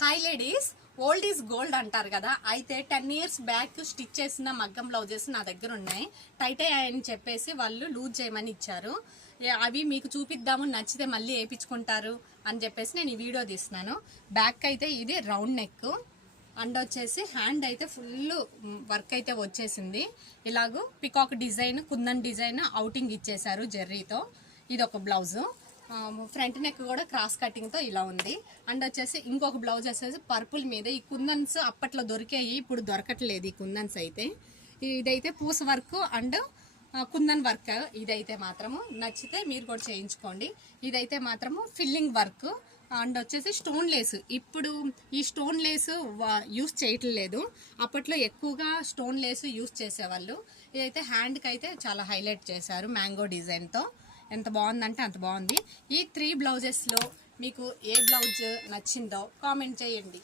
Hi ladies, old is gold అంటారు కదా. అయితే 10 years బ్యాక్ స్టిచ్ చేసిన మగ్గం బ్లౌజెస్ నా దగ్గర ఉన్నాయి. టైట్ అయ్యాయని చెప్పేసి వాళ్ళు లూజ్ చేయమని ఇచ్చారు. అవి మీకు చూపిద్దాము, నచ్చితే మళ్ళీ వేయించుకుంటారు అని చెప్పేసి నేను ఈ వీడియో తీస్తున్నాను. బ్యాక్ అయితే ఇది రౌండ్ నెక్ అండ్ వచ్చేసి హ్యాండ్ అయితే ఫుల్ వర్క్ అయితే వచ్చేసింది. ఇలాగూ peacock design, kundan design outing ఇచ్చేసారు జెర్రీతో. ఇది ఒక బ్లౌజు. ఫ్రంట్ నెక్ కూడా క్రాస్ కటింగ్ తో ఇలా ఉంది. అండ్ వచ్చేసి ఇంకొక బ్లౌజ్ వచ్చేసి పర్పుల్ మీద ఈ కుందన్స్ అప్పట్లో దొరికాయి, ఇప్పుడు దొరకట్లేదు ఈ కుందన్స్ అయితే. ఇదైతే పూస వర్క్ అండ్ కుందన్ వర్క్. ఇదైతే మాత్రము నచ్చితే మీరు కూడా చేయించుకోండి. ఇదైతే మాత్రము ఫిల్లింగ్ వర్క్ అండ్ వచ్చేసి స్టోన్ లేస్. ఇప్పుడు ఈ స్టోన్ లేస్ యూస్ చేయట్లేదు, అప్పట్లో ఎక్కువగా స్టోన్ లేస్ యూస్ చేసేవాళ్ళు. ఇదైతే హ్యాండ్కి అయితే చాలా హైలైట్ చేశారు మ్యాంగో డిజైన్తో. ఎంత బాగుందంటే అంత బాగుంది. ఈ 3 బ్లౌజెస్లో మీకు ఏ బ్లౌజ్ నచ్చిందో కామెంట్ చేయండి.